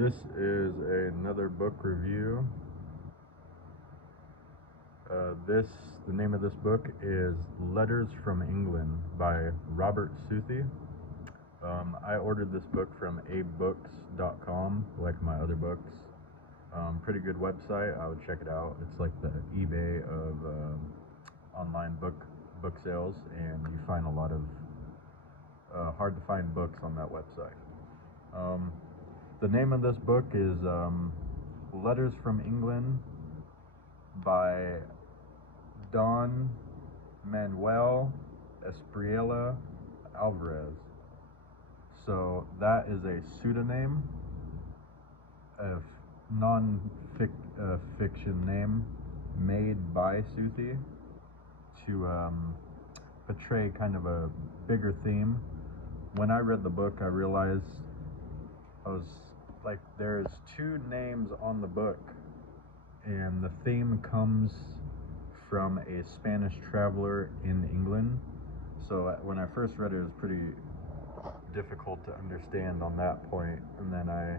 This is another book review. The name of this book is Letters from England by Robert Southey. I ordered this book from abebooks.com, like my other books. Pretty good website. I would check it out. It's like the eBay of online book sales, and you find a lot of hard to find books on that website. The name of this book is Letters from England by Manuel Espriella Alvarez. So that is a pseudonym, a non-fiction name made by Southey to portray kind of a bigger theme. When I read the book, I realized there's two names on the book, and the theme comes from a Spanish traveler in England. So when I first read it, it was pretty difficult to understand on that point, and then I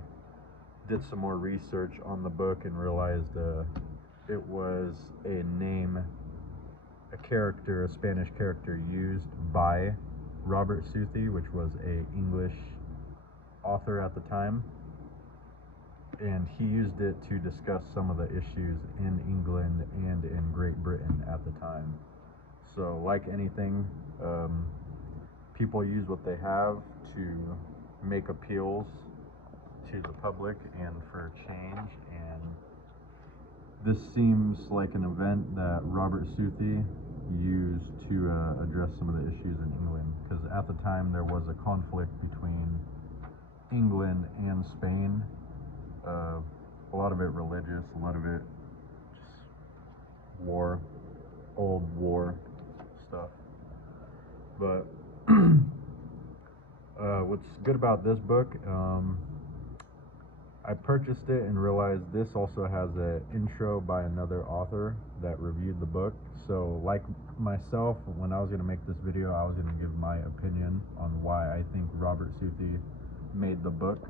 did some more research on the book and realized it was a Spanish character used by Robert Southey, which was an English author at the time, and he used it to discuss some of the issues in England and in Great Britain at the time. So like anything, people use what they have to make appeals to the public and for change, and this seems like an event that Robert Southey used to address some of the issues in England, because at the time there was a conflict between England and Spain. A lot of it religious, a lot of it just old war stuff. But what's good about this book, I purchased it and realized this also has an intro by another author that reviewed the book. So like myself, when I was going to make this video, I was going to give my opinion on why I think Robert Southey made the book.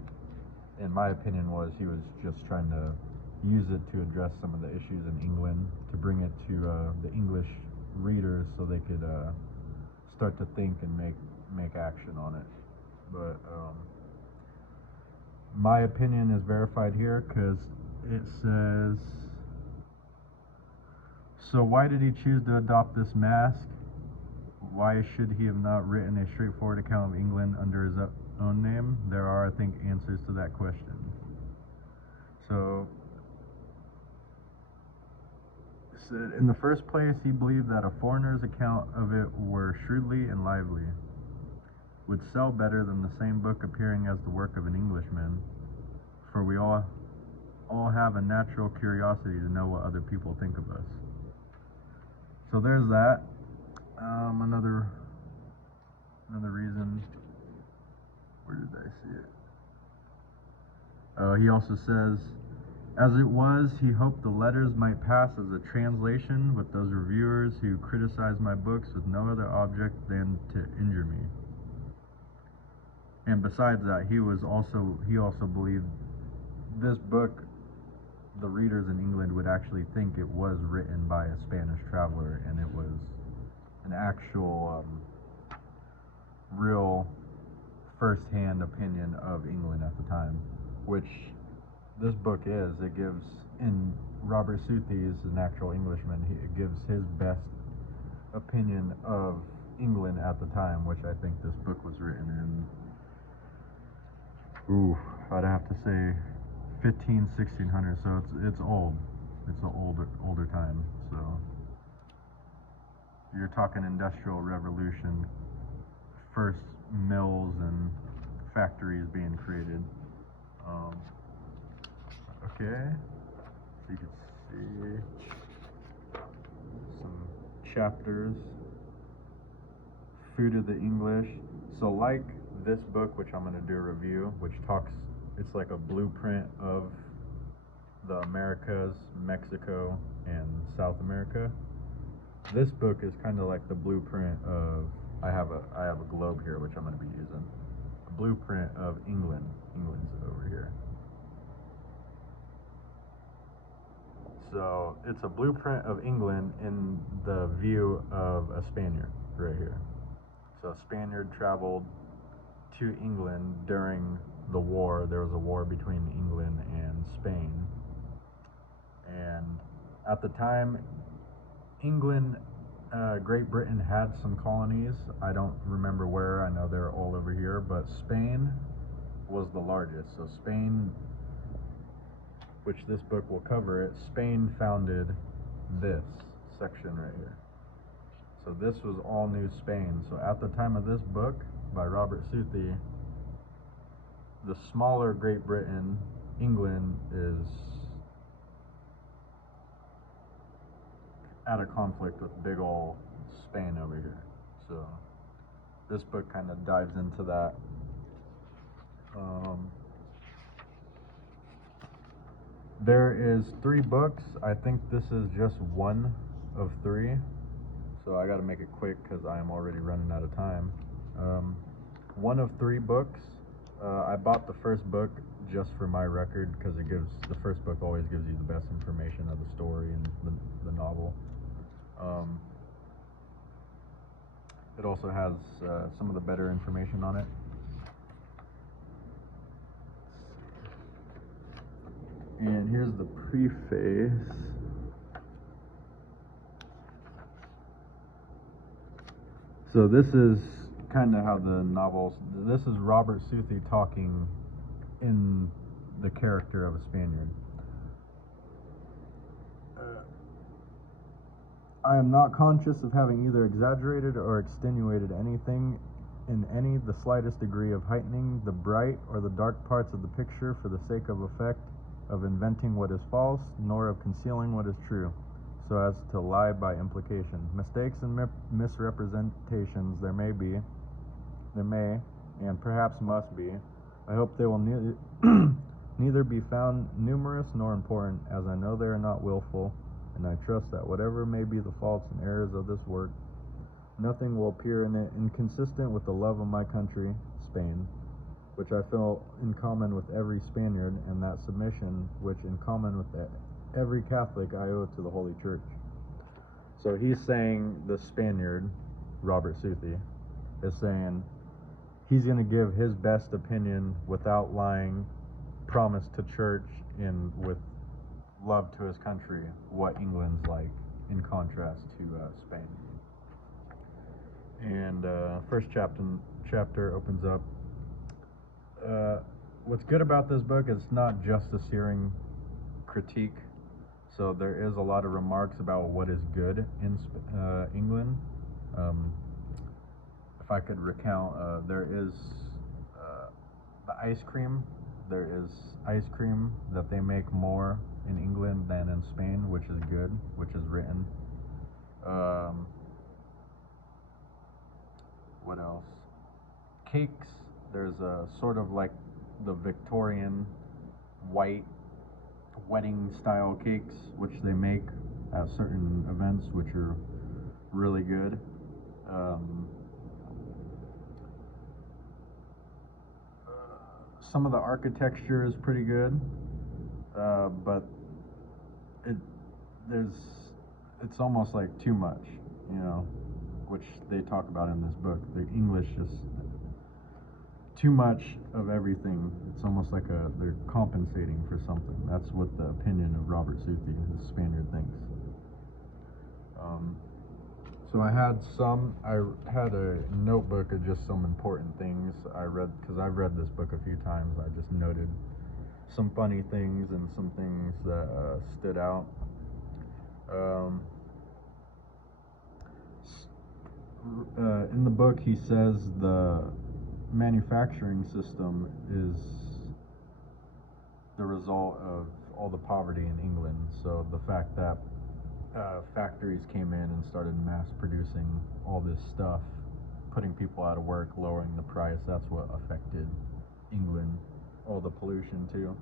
And my opinion was he was just trying to use it to address some of the issues in England, to bring it to the English readers so they could start to think and make action on it. But my opinion is verified here, because it says, so why did he choose to adopt this mask? Why should he have not written a straightforward account of England under his own name? There are, I think, answers to that question. So, in the first place, he believed that a foreigner's account of it were shrewdly and lively, would sell better than the same book appearing as the work of an Englishman, for we all have a natural curiosity to know what other people think of us. So there's that. Another reason. Where did I see it? He also says, as it was, he hoped the letters might pass as a translation with those reviewers who criticize my books with no other object than to injure me. And besides that, he also believed this book, the readers in England would actually think it was written by a Spanish traveler, and it was an actual real first-hand opinion of England at the time, which this book is. It gives, in Robert Southey is an actual Englishman, it gives his best opinion of England at the time, which I think this book was written in, I'd have to say 1600, so it's old. It's an older time. So you're talking Industrial Revolution, first mills and factories being created. Okay, so you can see some chapters. Food of the English. So like this book, which I'm going to do a review, which it's like a blueprint of the Americas, Mexico, and South America. This book is kind of like the blueprint of, I have a globe here, which I'm going to be using. A blueprint of England. England's over here. So it's a blueprint of England in the view of a Spaniard right here. So a Spaniard traveled to England during the war. There was a war between England and Spain. And at the time, England, Great Britain had some colonies. I don't remember where. I know they're all over here. But Spain was the largest. So Spain, which this book will cover it, Spain founded this section right here. So this was all New Spain. So at the time of this book by Robert Southey, the smaller Great Britain, England, is at a conflict with big ol' Spain over here. So this book kind of dives into that. There is 3 books. I think this is just one of 3. So I got to make it quick because I am already running out of time. One of 3 books. I bought the first book just for my record because the first book always gives you the best information of the story and the novel. It also has some of the better information on it. And here's the preface. So this is kind of how the novels. This is Robert Southey talking in the character of a Spaniard. I am not conscious of having either exaggerated or extenuated anything in any the slightest degree of heightening the bright or the dark parts of the picture for the sake of effect, of inventing what is false, nor of concealing what is true, so as to lie by implication. Mistakes and misrepresentations there may, and perhaps must be. I hope they will neither be found numerous nor important, as I know they are not willful, and I trust that whatever may be the faults and errors of this work, nothing will appear in it inconsistent with the love of my country, Spain, which I feel in common with every Spaniard, and that submission which in common with every Catholic I owe to the Holy Church. So he's saying, the Spaniard, Robert Southey, is saying he's going to give his best opinion without lying, promise to church, and with love to his country, what England's like in contrast to Spain. And first chapter opens up. What's good about this book is it's not just a searing critique. So there is a lot of remarks about what is good in England. If I could recount, there is the ice cream. There is ice cream that they make more in England than in Spain, which is good, which is written. What else? Cakes. There's a sort of like the Victorian white wedding style cakes, which they make at certain events, which are really good. Some of the architecture is pretty good, but it's almost like too much, which they talk about in this book. The English just too much of everything. It's almost like they're compensating for something. That's what the opinion of Robert Southey, the Spaniard, thinks. So I had a notebook of just some important things I read, because I've read this book a few times. I just noted some funny things and some things that stood out. In the book, he says the manufacturing system is the result of all the poverty in England. So the fact that factories came in and started mass producing all this stuff, putting people out of work, lowering the price, that's what affected England. All the pollution too,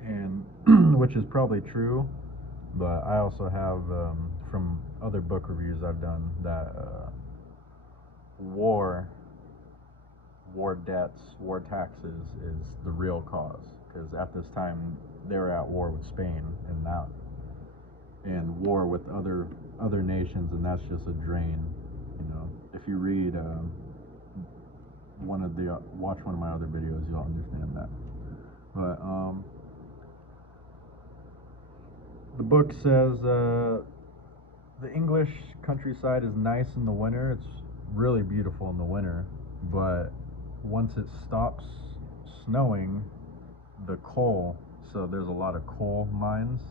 and which is probably true, but I also have from other book reviews I've done that war debts, war taxes is the real cause, because at this time they were at war with Spain, and and war with other nations, and that's just a drain. You know, if you read watch one of my other videos, you'll understand that. But the book says the English countryside is nice in the winter. It's really beautiful in the winter, but once it stops snowing, the coal, so there's a lot of coal mines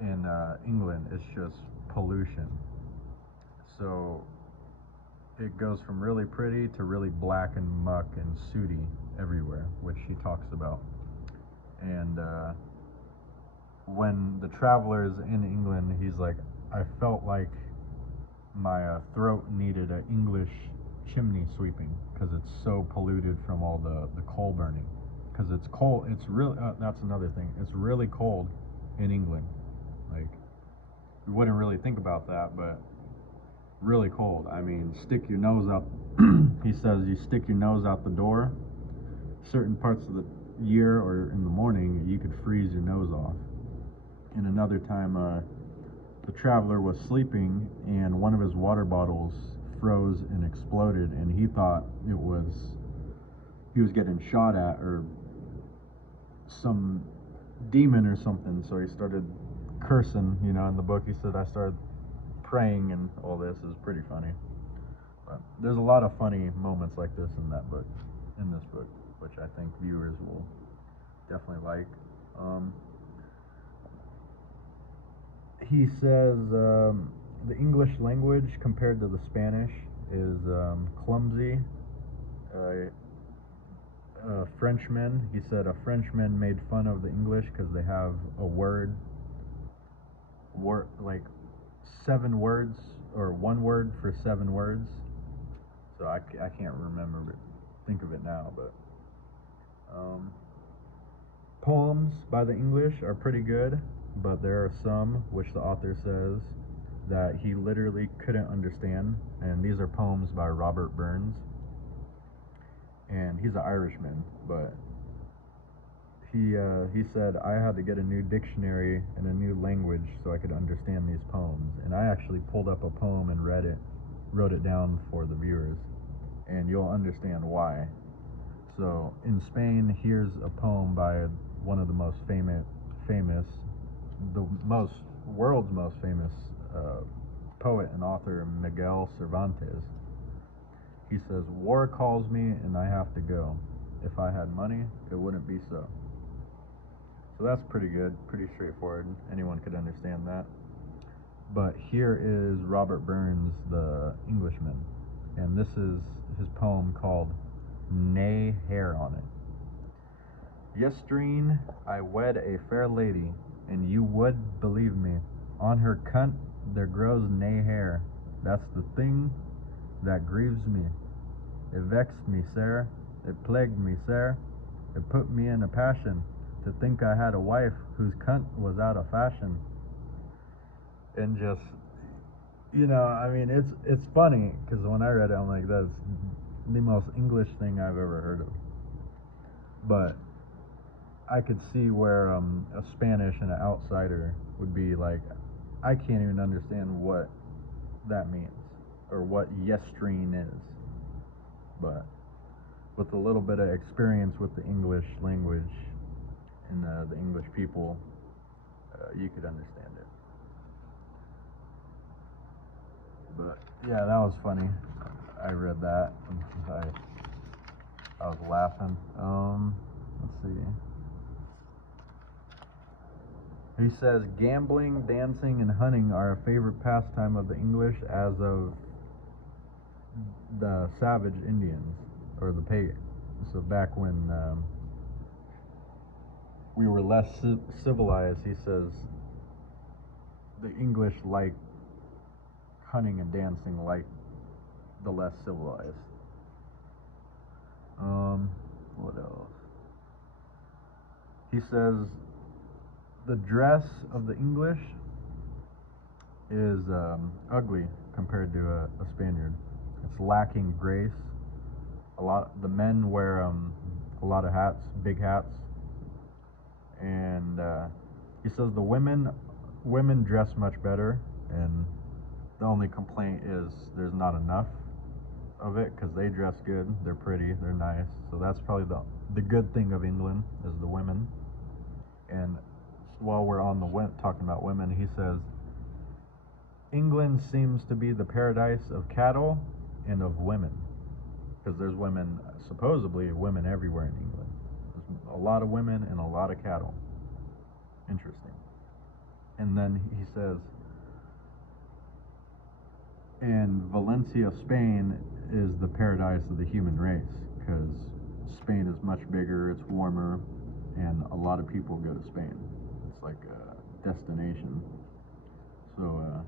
in England. It's just pollution. So it goes from really pretty to really black and muck and sooty everywhere, which he talks about. And when the traveler's in England, he's like, I felt like my throat needed an English chimney sweeping because it's so polluted from all the coal burning. Because it's cold, it's really, that's another thing, it's really cold in England. Like, you wouldn't really think about that, but really cold. I mean, stick your nose out, he says you stick your nose out the door, certain parts of the year or in the morning, you could freeze your nose off. And another time, the traveler was sleeping and one of his water bottles froze and exploded, and he thought he was getting shot at or some demon or something, so he started cursing. You know, in the book he said, I started praying, and all this is pretty funny. But there's a lot of funny moments like this in this book, which I think viewers will definitely like. He says the English language compared to the Spanish is clumsy. Frenchmen, he said a Frenchman made fun of the English because they have a word like 7 words, or 1 word for 7 words. So I can't remember it, think of it now, but poems by the English are pretty good, but there are some which the author says that he literally couldn't understand, and these are poems by Robert Burns, and he's an Irishman, but he said I had to get a new dictionary and a new language so I could understand these poems, and I actually pulled up a poem and wrote it down for the viewers, and you'll understand why. So in Spain, here's a poem by one of the most world's most famous poet and author, Miguel Cervantes. He says, war calls me and I have to go. If I had money, it wouldn't be so. So that's pretty good, pretty straightforward. Anyone could understand that. But here is Robert Burns, the Englishman, and this is his poem called Nay Hair on It. Yestreen I wed a fair lady, and you would believe me, on her cunt there grows nae hair. That's the thing that grieves me. It vexed me, sir, it plagued me, sir, it put me in a passion to think I had a wife whose cunt was out of fashion. And just, you know, I mean, it's funny, because when I read it, I'm like, that's the most English thing I've ever heard of. But I could see where a Spanish and an outsider would be like, I can't even understand what that means, or what yestreen is. But with a little bit of experience with the English language and the English people, you could understand it. But yeah, that was funny. I read that and I was laughing. Let's see. He says gambling, dancing, and hunting are a favorite pastime of the English as of the savage Indians, or the pagans. So back when we were less civilized, he says the English like hunting and dancing like the less civilized. What else? He says the dress of the English is ugly compared to a Spaniard. It's lacking grace. The men wear a lot of hats, big hats, and he says the women women dress much better, and the only complaint is there's not enough of it because they dress good, they're pretty, they're nice. So that's probably the good thing of England is the women. And while we're on the talking about women, he says England seems to be the paradise of cattle and of women, because there's women, supposedly women everywhere in England. There's a lot of women and a lot of cattle. Interesting. And then he says, and Valencia, Spain is the paradise of the human race, because Spain is much bigger, it's warmer, and a lot of people go to Spain. It's like a destination. So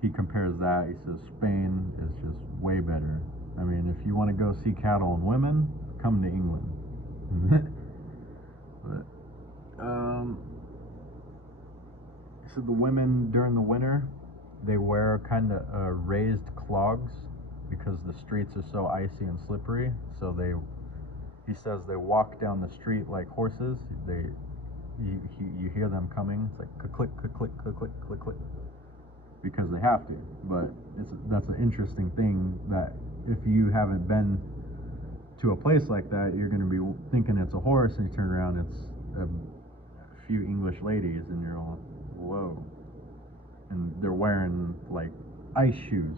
he compares that. He says Spain is just way better. I mean, if you want to go see cattle and women, come to England. But so the women during the winter, they wear kind of raised clogs because the streets are so icy and slippery. So he says they walk down the street like horses. You hear them coming. It's like click, click, click, click, click, click, click, because they have to. But that's an interesting thing, that if you haven't been to a place like that, you're going to be thinking it's a horse, and you turn around, it's a few English ladies, and you're all, whoa. And they're wearing like ice shoes.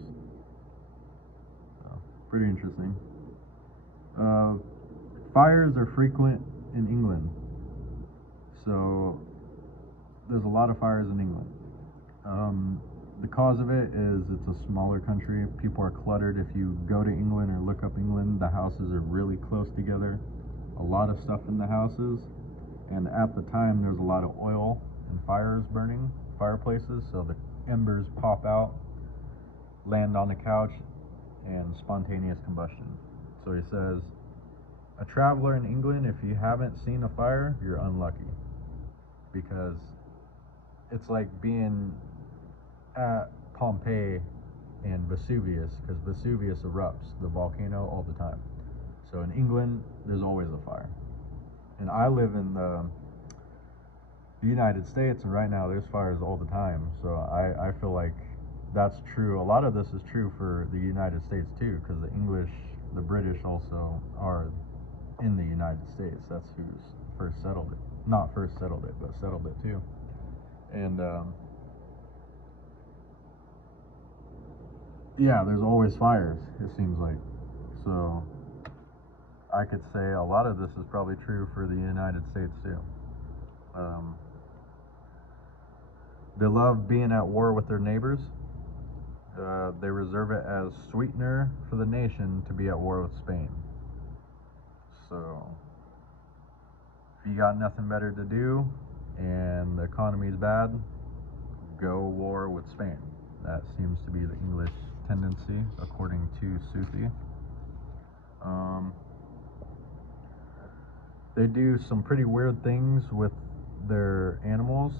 So, pretty interesting. Fires are frequent in England. So there's a lot of fires in England. The cause of it is it's a smaller country. People are cluttered. If you go to England or look up England, the houses are really close together. A lot of stuff in the houses. And at the time, there's a lot of oil and fires burning, fireplaces. So the embers pop out, land on the couch, and spontaneous combustion. So he says, a traveler in England, if you haven't seen a fire, you're unlucky. Because it's like being at Pompeii and Vesuvius, because Vesuvius erupts, the volcano, all the time. So in England, there's always a fire. And I live in the United States, and right now there's fires all the time. So I feel like that's true. A lot of this is true for the United States too, because the British also are in the United States. That's who's first settled it. Not first settled it, but settled it too. And yeah, there's always fires, it seems like. So I could say a lot of this is probably true for the United States too. They love being at war with their neighbors. They reserve it as sweetener for the nation to be at war with Spain. So if you got nothing better to do and the economy's bad, go war with Spain. That seems to be the English tendency, according to Southey. They do some pretty weird things with their animals.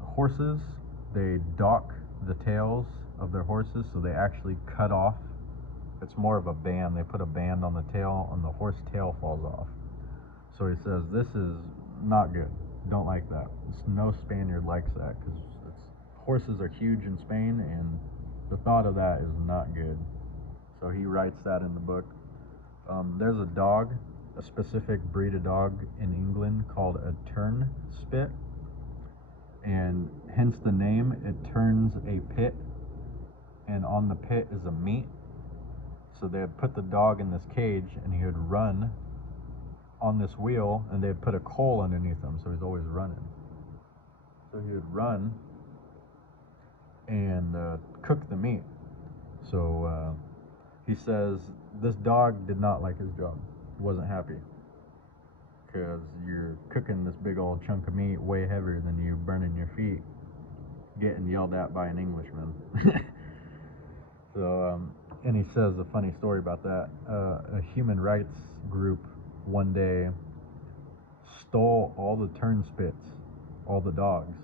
Horses, they dock the tails of their horses, so they actually cut off. It's more of a band. They put a band on the tail, and the horse tail falls off. So he says, this is not good. Don't like that. No Spaniard likes that, because horses are huge in Spain, and the thought of that is not good. So he writes that in the book. There's a dog, a specific breed of dog in England called a turnspit, and hence the name. It turns a pit, and on the pit is a meat. So they'd put the dog in this cage, and he would run on this wheel, and they'd put a coal underneath him, so he's always running. So he would run and cook the meat. So he says this dog did not like his job. He wasn't happy, because you're cooking this big old chunk of meat way heavier than you burning your feet, getting yelled at by an Englishman. So and he says a funny story about that. A human rights group one day stole all the turnspits, all the dogs,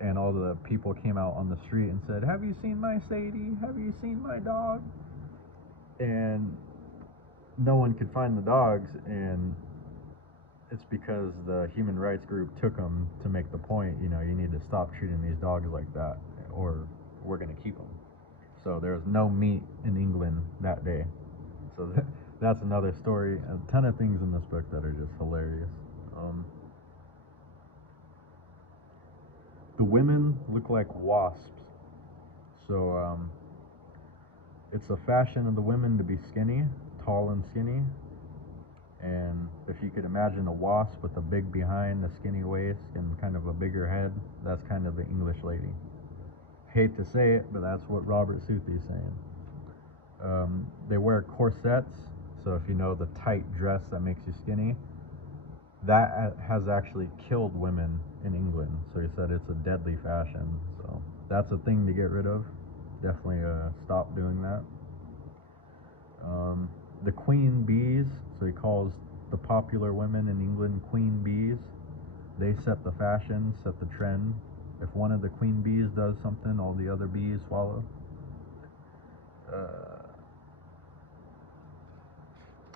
and all the people came out on the street and said, have you seen my Sadie? Have you seen my dog? And no one could find the dogs, and it's because the human rights group took them to make the point, you know, you need to stop treating these dogs like that, or we're going to keep them. So there was no meat in England that day. So that's another story. A ton of things in this book that are just hilarious. The women look like wasps. So it's a fashion of the women to be skinny, tall and skinny. And if you could imagine a wasp with a big behind, a skinny waist, and kind of a bigger head, that's kind of the English lady. Hate to say it, but that's what Robert Southey is saying. They wear corsets, so if you know the tight dress that makes you skinny, that has actually killed women in England. So he said it's a deadly fashion. So that's a thing to get rid of. Definitely stop doing that. The queen bees, so he calls the popular women in England queen bees. They set the fashion, set the trend. If one of the queen bees does something, all the other bees follow.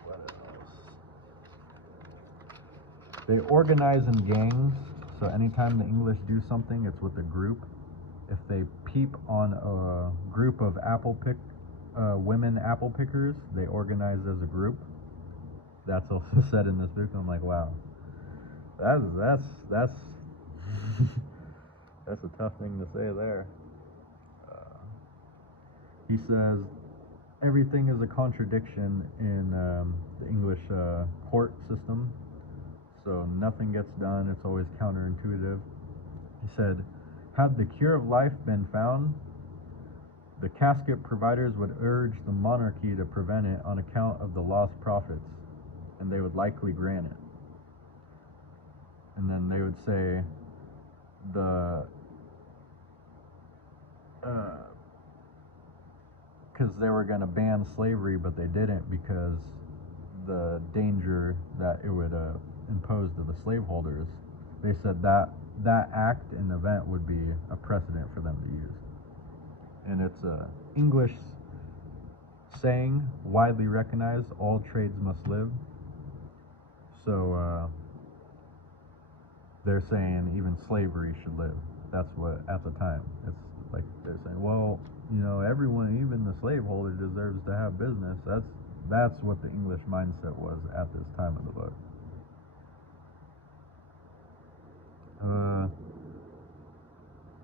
What else? They organize in gangs, so anytime the English do something, it's with a group. If they peep on a group of women apple pickers, they organize as a group. That's also said in this book. I'm like, wow, that's that's a tough thing to say there. He says everything is a contradiction in the English court system, so nothing gets done. It's always counterintuitive. He said, had the cure of life been found, the casket providers would urge the monarchy to prevent it on account of the lost profits, and they would likely grant it. And then they would say because they were going to ban slavery, but they didn't because the danger that it would impose to the slaveholders. They said that act and event would be a precedent for them to use. And it's a English saying, widely recognized, all trades must live. So they're saying even slavery should live. That's what, at the time, it's like they're saying, well, you know, everyone, even the slaveholder, deserves to have business. That's what the English mindset was at this time of the book.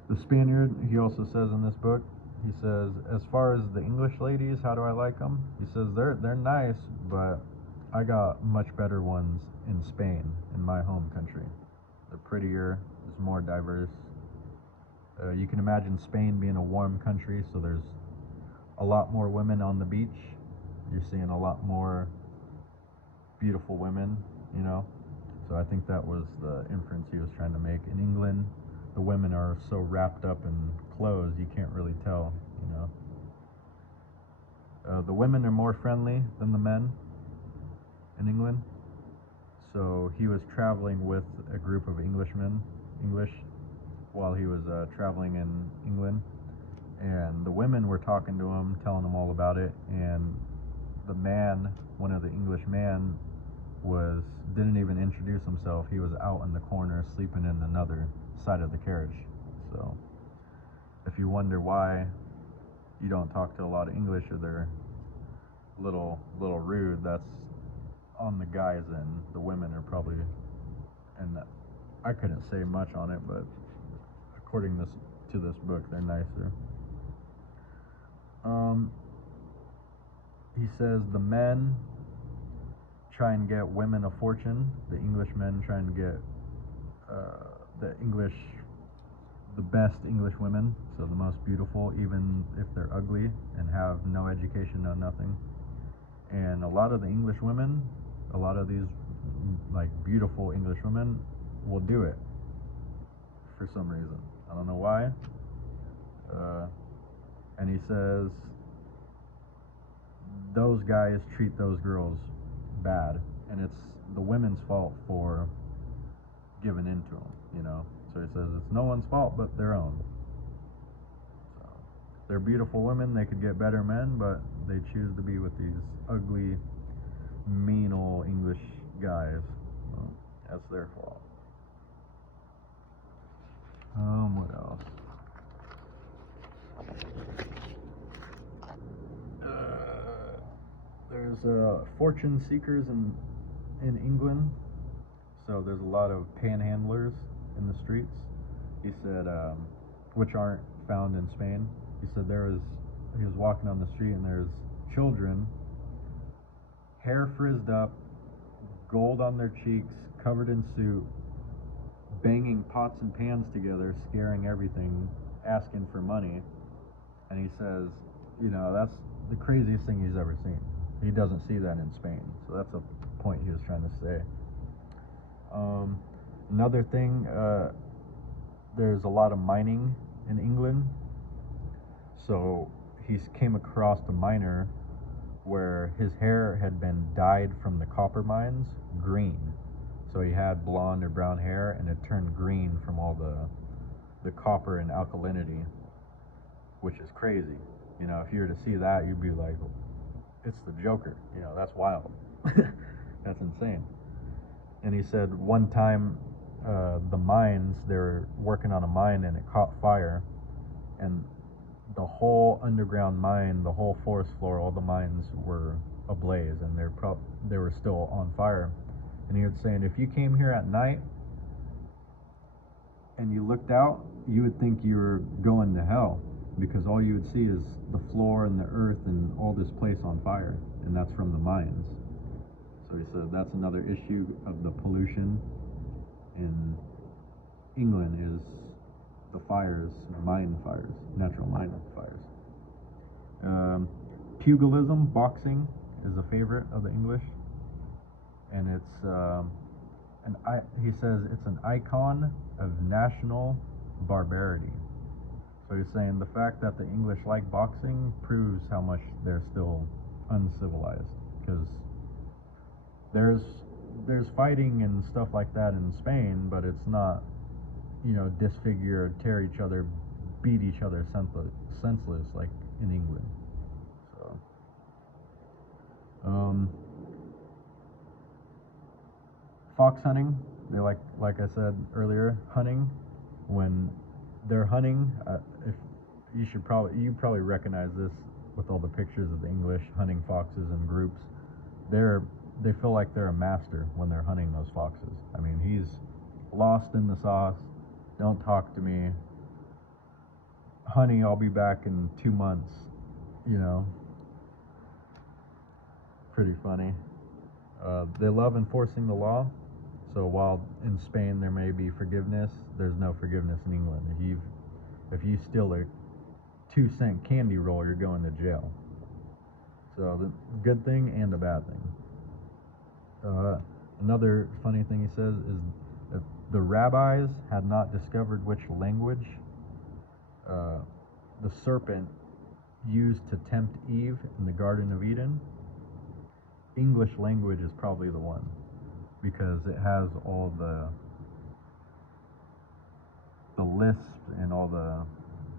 The Spaniard, he also says in this book, he says, as far as the English ladies, how do I like them? He says, they're nice, but I got much better ones in Spain, in my home country. They're prettier, it's more diverse. You can imagine Spain being a warm country, so there's a lot more women on the beach. You're seeing a lot more beautiful women, you know. So I think that was the inference he was trying to make. In England, the women are so wrapped up in clothes, you can't really tell, you know. The women are more friendly than the men in England. So he was traveling with a group of English, while he was traveling in England. And the women were talking to him, telling him all about it. And the man, one of the English men, didn't even introduce himself. He was out in the corner sleeping in another side of the carriage. So if you wonder why you don't talk to a lot of English, or they're a little rude, that's on the guys, and the women are probably, and I couldn't say much on it, but according to this book, they're nicer. He says the men try and get women a fortune. The English men try and get the best English women, so the most beautiful, even if they're ugly and have no education, no nothing. And a lot of the English women, a lot of these like beautiful English women, will do it for some reason. I don't know why. And he says those guys treat those girls bad, and it's the women's fault for giving in to them, you know. So he says it's no one's fault but their own. So they're beautiful women, they could get better men, but they choose to be with these ugly, mean old English guys. So, their fault. What else? There's fortune seekers in England. So there's a lot of panhandlers in the streets. He said, which aren't found in Spain. He said he was walking on the street and there's children, hair frizzed up, gold on their cheeks, covered in soot, banging pots and pans together, scaring everything, asking for money. And he says, that's the craziest thing he's ever seen. He doesn't see that in Spain. So that's a point he was trying to say. Another thing, there's a lot of mining in England. So he came across a miner where his hair had been dyed from the copper mines green. So he had blonde or brown hair and it turned green from all the copper and alkalinity, which is crazy. If you were to see that, you'd be like, it's the Joker. That's wild. That's insane. And he said one time the mines, they were working on a mine and it caught fire, and the whole underground mine, the whole forest floor, all the mines were ablaze, and they were still on fire. And he was saying, if you came here at night and you looked out, you would think you were going to hell, because all you would see is the floor and the earth and all this place on fire, and that's from the mines. So he said that's another issue of the pollution in England is the fires, mine fires, natural mine fires. Pugilism, boxing, is a favorite of the English, and he says it's an icon of national barbarity. So he's saying the fact that the English like boxing proves how much they're still uncivilized, because there's fighting and stuff like that in Spain, but it's not, disfigure, tear each other, beat each other senseless like in England. So, fox hunting, they like I said earlier, hunting. When they're hunting, if you probably recognize this with all the pictures of the English hunting foxes in groups. They feel like they're a master when they're hunting those foxes. I mean, he's lost in the sauce. Don't talk to me. Honey, I'll be back in 2 months. Pretty funny. They love enforcing the law. So while in Spain there may be forgiveness, there's no forgiveness in England. If you steal a 2-cent candy roll, you're going to jail. So the good thing and the bad thing. Another funny thing he says is if the rabbis had not discovered which language the serpent used to tempt Eve in the Garden of Eden, English language is probably the one, because it has all the lisp and all the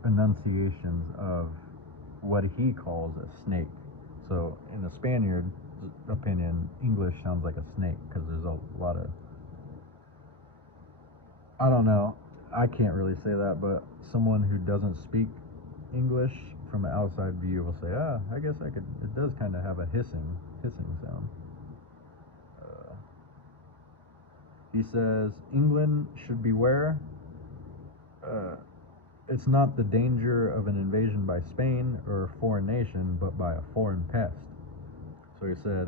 enunciations of what he calls a snake. So in a Spaniard's opinion, English sounds like a snake, because there's a lot of, I don't know, I can't really say that, but someone who doesn't speak English from an outside view will say, I guess I could, it does kind of have a hissing sound. He says England should beware. It's not the danger of an invasion by Spain or a foreign nation, but by a foreign pest. So he said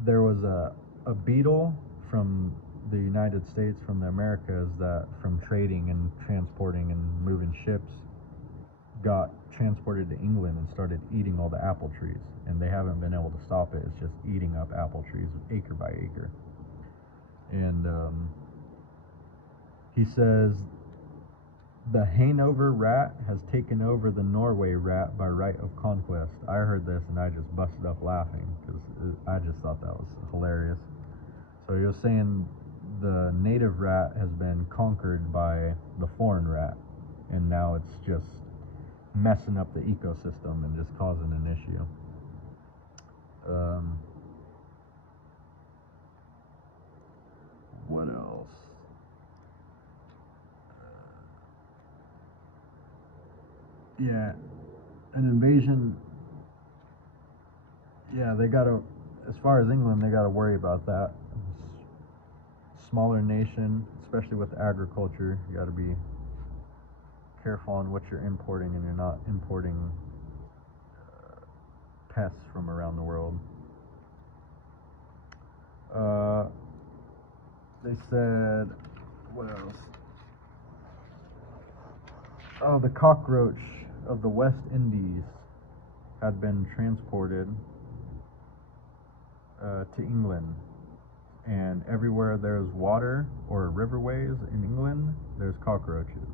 there was a beetle from the United States, from the Americas, that from trading and transporting and moving ships got transported to England and started eating all the apple trees, and they haven't been able to stop it. It's just eating up apple trees acre by acre. And he says the Hanover rat has taken over the Norway rat by right of conquest. I heard this and I just busted up laughing, because I just thought that was hilarious. So he was saying the native rat has been conquered by the foreign rat, and now it's just messing up the ecosystem and just causing an issue. Yeah, an invasion. Yeah, they gotta, as far as England, they gotta worry about that. Smaller nation, especially with agriculture, you gotta be careful on what you're importing, and you're not importing pests from around the world. They said, what else? Oh, the cockroach of the West Indies had been transported to England. And everywhere there's water or riverways in England, there's cockroaches.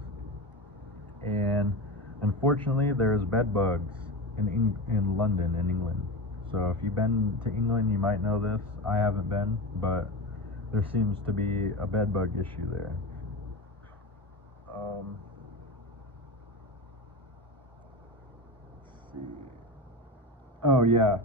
And unfortunately, there's bed bugs in London, in England. So if you've been to England, you might know this. I haven't been, but there seems to be a bed bug issue there. Let's see. Oh yeah.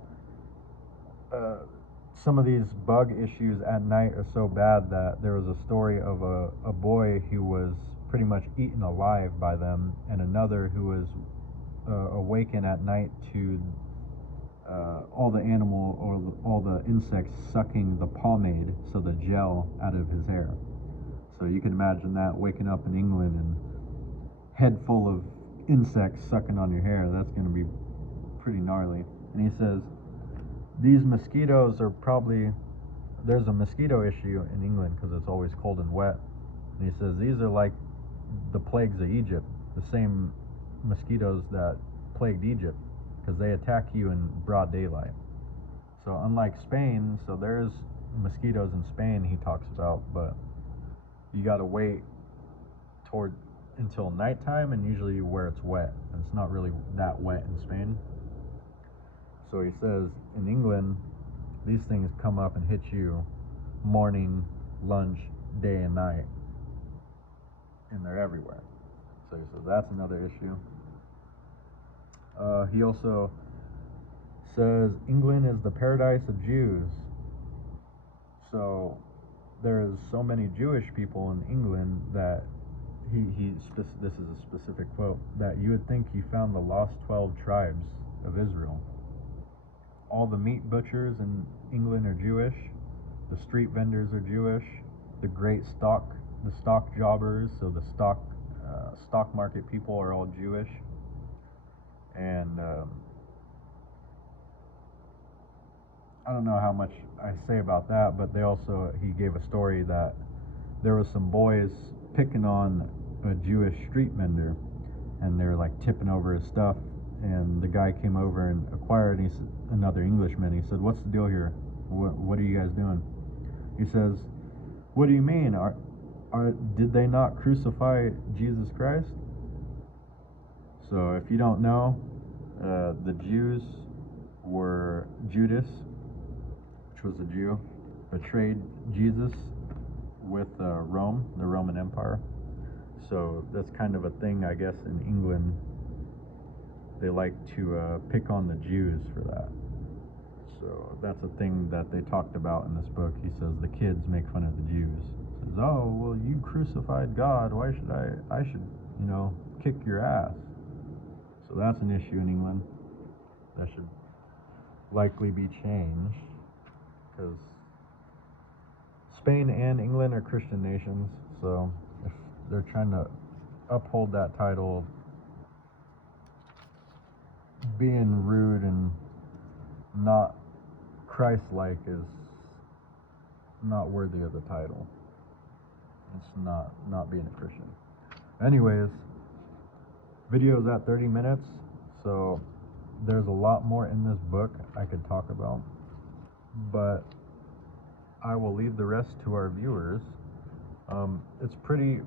Some of these bug issues at night are so bad that there was a story of a boy who was pretty much eaten alive by them, and another who was awakened at night to all the animal or all the insects sucking the pomade, so the gel, out of his hair. So you can imagine that, waking up in England and head full of insects sucking on your hair. That's going to be pretty gnarly. And he says, these mosquitoes are probably, there's a mosquito issue in England because it's always cold and wet. And he says these are like the plagues of Egypt, the same mosquitoes that plagued Egypt, because they attack you in broad daylight. So unlike Spain, so there's mosquitoes in Spain he talks about, but you got to wait until nighttime, and usually where it's wet, and it's not really that wet in Spain. So he says in England, these things come up and hit you morning, lunch, day and night, and they're everywhere. So he says that's another issue. He also says England is the paradise of Jews. So there's so many Jewish people in England that this is a specific quote, that you would think you found the lost 12 tribes of Israel. All the meat butchers in England are Jewish. The street vendors are Jewish. The stock jobbers, so the stock market people are all Jewish. And I don't know how much I say about that, but he gave a story that there was some boys picking on a Jewish street vendor, and they were like tipping over his stuff, and the guy came over and acquired, and another Englishman, he said, what's the deal here? What are you guys doing? He says, what do you mean? Did they not crucify Jesus Christ? So if you don't know, the Jews were Judas, which was a Jew, betrayed Jesus with Rome, the Roman Empire. So that's kind of a thing, I guess, in England. They like to pick on the Jews for that. So that's a thing that they talked about in this book. He says the kids make fun of the Jews. He says, oh, well, you crucified God. Why should I should, kick your ass. So that's an issue in England. That should likely be changed, because Spain and England are Christian nations. So if they're trying to uphold that title, being rude and not Christ-like is not worthy of the title. It's not being a Christian. Anyways, video's at 30 minutes, so there's a lot more in this book I could talk about, but I will leave the rest to our viewers. It's pretty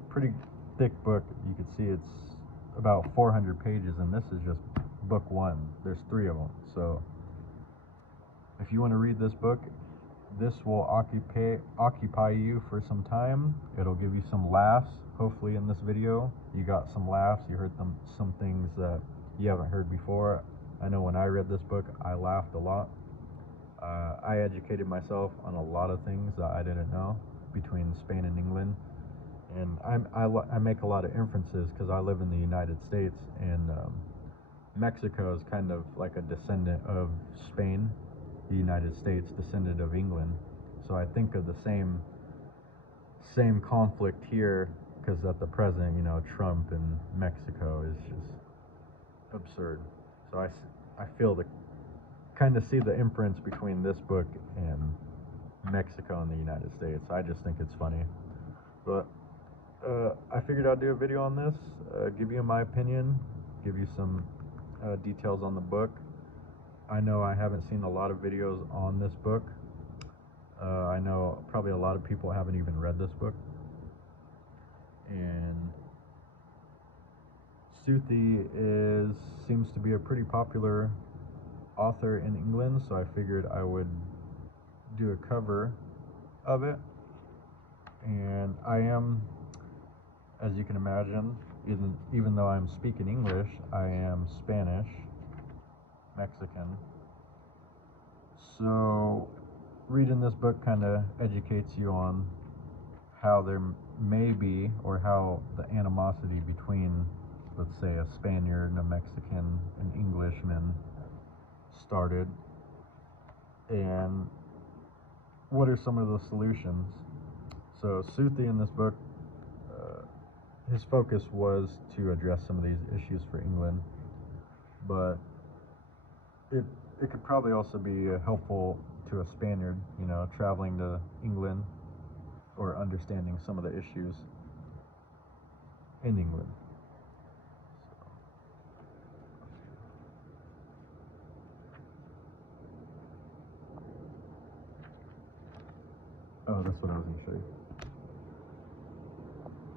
thick book. You can see it's about 400 pages, and this is just book one. There's 3 of them. So if you want to read this book, this will occupy you for some time. It'll give you some laughs. Hopefully in this video you got some laughs. You heard some things that you haven't heard before. I know when I read this book, I laughed a lot. I educated myself on a lot of things that I didn't know between Spain and England, and I make a lot of inferences because I live in the United States, and Mexico is kind of like a descendant of Spain, the United States descendant of England. So I think of the same conflict here, because at the present, you know, Trump and Mexico is just absurd. So I feel the kind of see the inference between this book and Mexico and the United States. I just think it's funny. But I figured I'd do a video on this, give you my opinion, give you some details on the book. I know I haven't seen a lot of videos on this book. I know probably a lot of people haven't even read this book. And Southey seems to be a pretty popular author in England, so I figured I would do a cover of it. And I am, as you can imagine, even though I'm speaking English, I am Spanish, Mexican. So reading this book kind of educates you on how there may be, or how the animosity between, let's say, a Spaniard and a Mexican and Englishman started, and what are some of the solutions. So Southey in this book, his focus was to address some of these issues for England, but it could probably also be helpful to a Spaniard, you know, traveling to England or understanding some of the issues in England. Oh, that's what I was going to show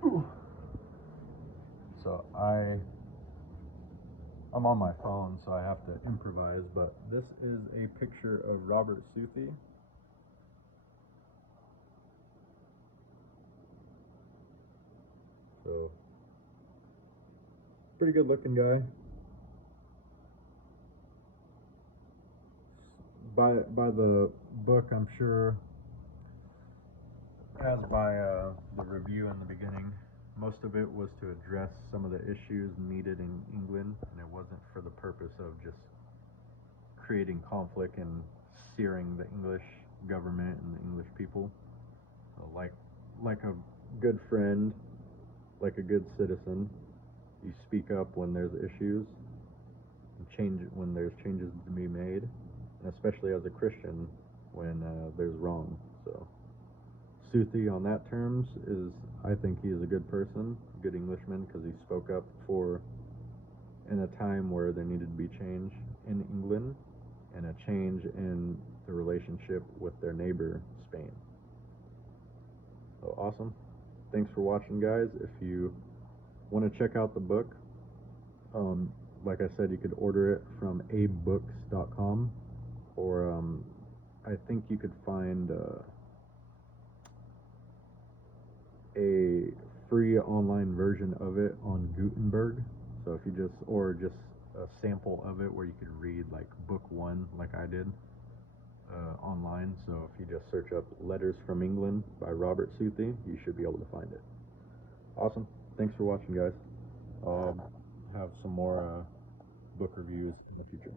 you. Ooh. So I'm on my phone, so I have to improvise, but this is a picture of Robert Southey. So, pretty good looking guy. By the book, I'm sure, as by the review in the beginning, most of it was to address some of the issues needed in England, and it wasn't for the purpose of just creating conflict and searing the English government and the English people. So like a good friend, like a good citizen, you speak up when there's issues, and change it when there's changes to be made, and especially as a Christian when there's wrong. So Southey, on that terms, I think he is a good person, a good Englishman, because he spoke up in a time where there needed to be change in England and a change in the relationship with their neighbor, Spain. So awesome. Thanks for watching, guys. If you want to check out the book, like I said, you could order it from abebooks.com, or I think you could find a free online version of it on Gutenberg. So if you just a sample of it where you could read like book 1, like I did, online. So if you just search up Letters from England by Robert Southey, you should be able to find it. Awesome. Thanks for watching, guys. I'll have some more book reviews in the future.